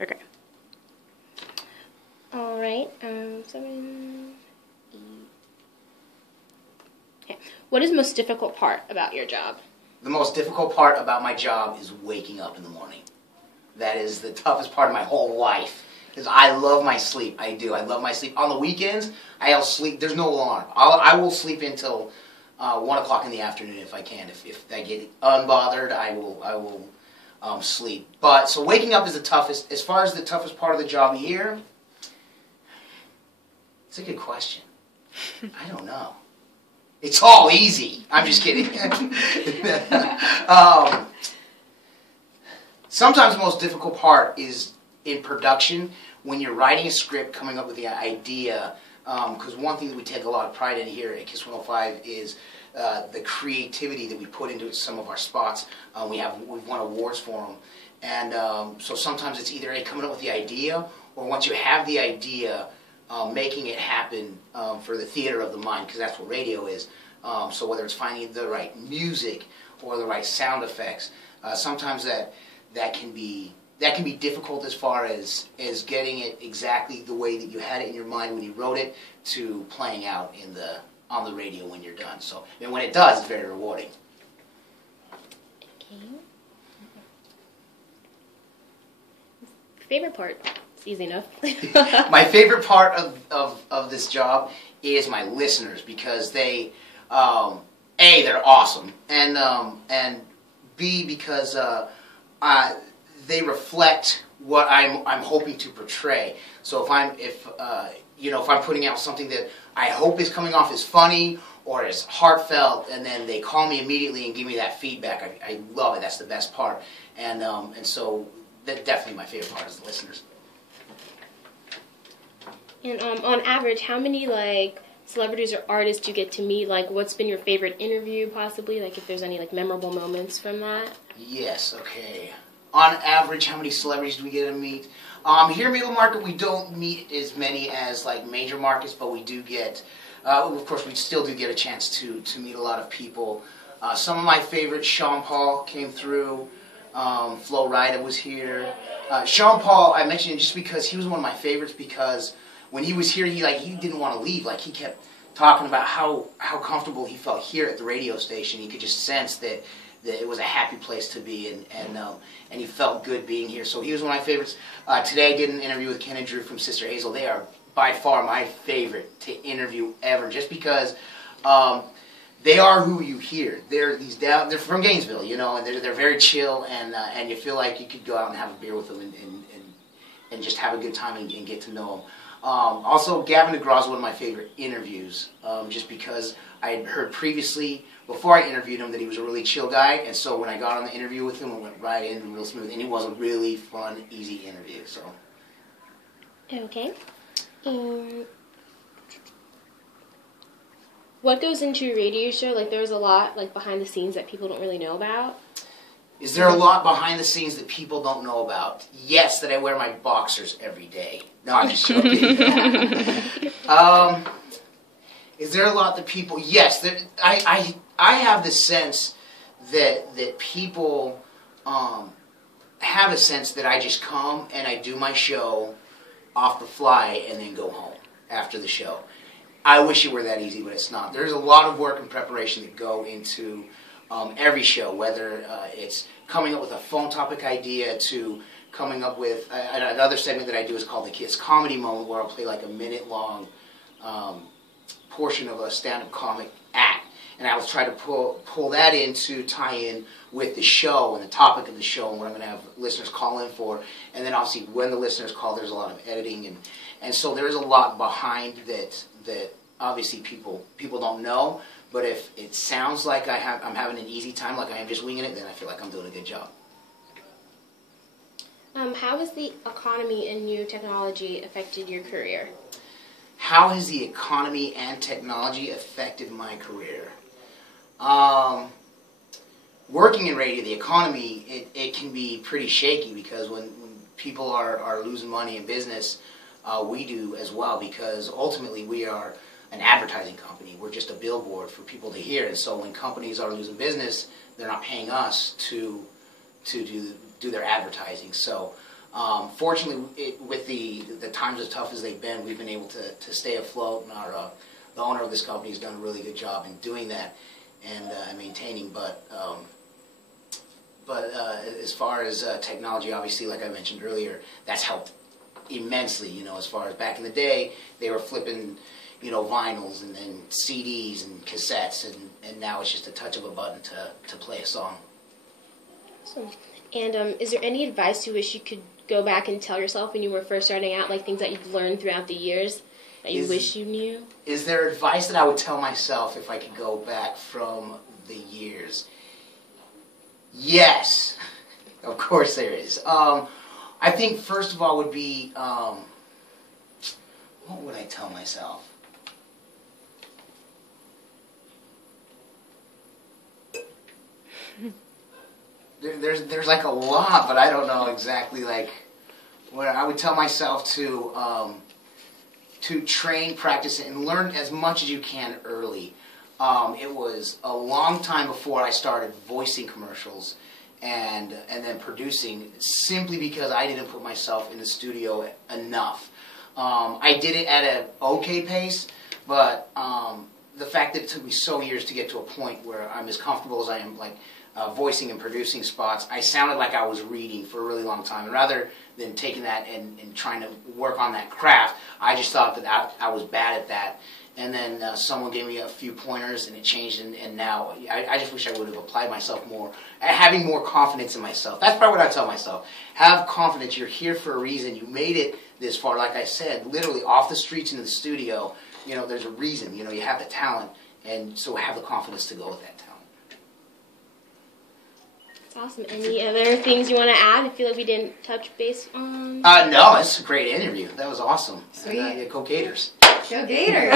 Okay. All right. 7, 8. Okay. What is the most difficult part about your job? The most difficult part about my job is waking up in the morning. That is the toughest part of my whole life. Because I love my sleep. I do. I love my sleep. On the weekends, I'll sleep. There's no alarm. I will sleep until 1 o'clock in the afternoon if I can. If I get unbothered, I will sleep. But so waking up is the toughest. As far as the toughest part of the job here, it's a good question. I don't know. It's all easy. I'm just kidding. Sometimes the most difficult part is in production when you're writing a script, coming up with the idea. Because one thing that we take a lot of pride in here at KISS 105 is the creativity that we put into some of our spots. We've won awards for them, and so sometimes it's either coming up with the idea, or once you have the idea, making it happen for the theater of the mind, because that's what radio is. So whether it's finding the right music or the right sound effects, sometimes that can be difficult as far as getting it exactly the way that you had it in your mind when you wrote it to playing out on the radio when you're done. So, and when it does, it's very rewarding. Okay. Favorite part? It's easy enough. My favorite part of this job is my listeners, because they, A, they're awesome, and B, because they reflect what I'm hoping to portray. So if I'm putting out something that I hope is coming off as funny or as heartfelt, and then they call me immediately and give me that feedback, I love it. That's the best part. And so that's definitely my favorite part is the listeners. And on average, how many celebrities or artists do you get to meet? What's been your favorite interview, possibly? If there's any memorable moments from that? Yes. Okay. On average, how many celebrities do we get to meet? Here in Middle Market, we don't meet as many as major markets, but we do get. Of course, we still do get a chance to meet a lot of people. Some of my favorites: Sean Paul came through. Flo Rida was here. Sean Paul, I mentioned him just because he was one of my favorites, because when he was here, he didn't want to leave. He kept talking about how comfortable he felt here at the radio station. He could just sense that it was a happy place to be, and he felt good being here. So he was one of my favorites. Today I did an interview with Ken and Drew from Sister Hazel. They are by far my favorite to interview ever, just because they are who you hear. They're from Gainesville, and they're very chill, and you feel like you could go out and have a beer with them and just have a good time and get to know them. Also, Gavin DeGraw is one of my favorite interviews, just because I had heard previously, before I interviewed him, that he was a really chill guy, and so when I got on the interview with him, it went right in real smooth, and it was a really fun, easy interview. So. Okay. What goes into your radio show? There's a lot behind the scenes that people don't really know about. Is there a lot behind the scenes that people don't know about? Yes, that I wear my boxers every day. No, I'm just joking. Is there a lot that people... Yes, I have the sense that people have a sense that I just come and I do my show off the fly and then go home after the show. I wish it were that easy, but it's not. There's a lot of work and preparation that go into every show, whether it's coming up with a phone topic idea to coming up with another segment that I do is called the Kiss Comedy Moment, where I'll play a minute-long portion of a stand-up comic act, and I will try to pull that in to tie in with the show and the topic of the show and what I'm going to have listeners call in for. And then obviously when the listeners call, there's a lot of editing, and so there is a lot behind that obviously people don't know. But if it sounds like I'm having an easy time, like I am just winging it, then I feel like I'm doing a good job. How has the economy and new technology affected your career? How has the economy and technology affected my career? Working in radio, the economy, it can be pretty shaky, because when people are losing money in business, we do as well, because ultimately we are an advertising company. We're just a billboard for people to hear, and so when companies are losing business, they're not paying us to do their advertising. So Fortunately, with the times as tough as they've been, we've been able to stay afloat, and the owner of this company has done a really good job in doing that and maintaining. But as far as technology, obviously, like I mentioned earlier, that's helped immensely. You know, as far as back in the day, they were flipping, you know, vinyls and then CDs and cassettes, and now it's just a touch of a button to play a song. Awesome. And is there any advice you wish you could go back and tell yourself when you were first starting out, like things that you've learned throughout the years that you wish you knew? Is there advice that I would tell myself if I could go back from the years? Yes, of course there is. I think first of all would be, what would I tell myself? There's like a lot, but I don't know exactly like what I would tell myself to train, practice, and learn as much as you can early. It was a long time before I started voicing commercials and then producing, simply because I didn't put myself in the studio enough. I did it at an okay pace, but the fact that it took me so years to get to a point where I'm as comfortable as I am, like voicing and producing spots, I sounded like I was reading for a really long time. And rather than taking that and trying to work on that craft, I just thought that I was bad at that. And then someone gave me a few pointers, and it changed, and now I just wish I would have applied myself more, having more confidence in myself. That's probably what I tell myself. Have confidence. You're here for a reason. You made it this far. Like I said, literally off the streets into the studio, you know, there's a reason. You know, you have the talent, and so have the confidence to go with that talent. That's awesome. Any other things you want to add? I feel like we didn't touch base on. No, it's a great interview. That was awesome. Sweet. And, go Gators. Go Gators.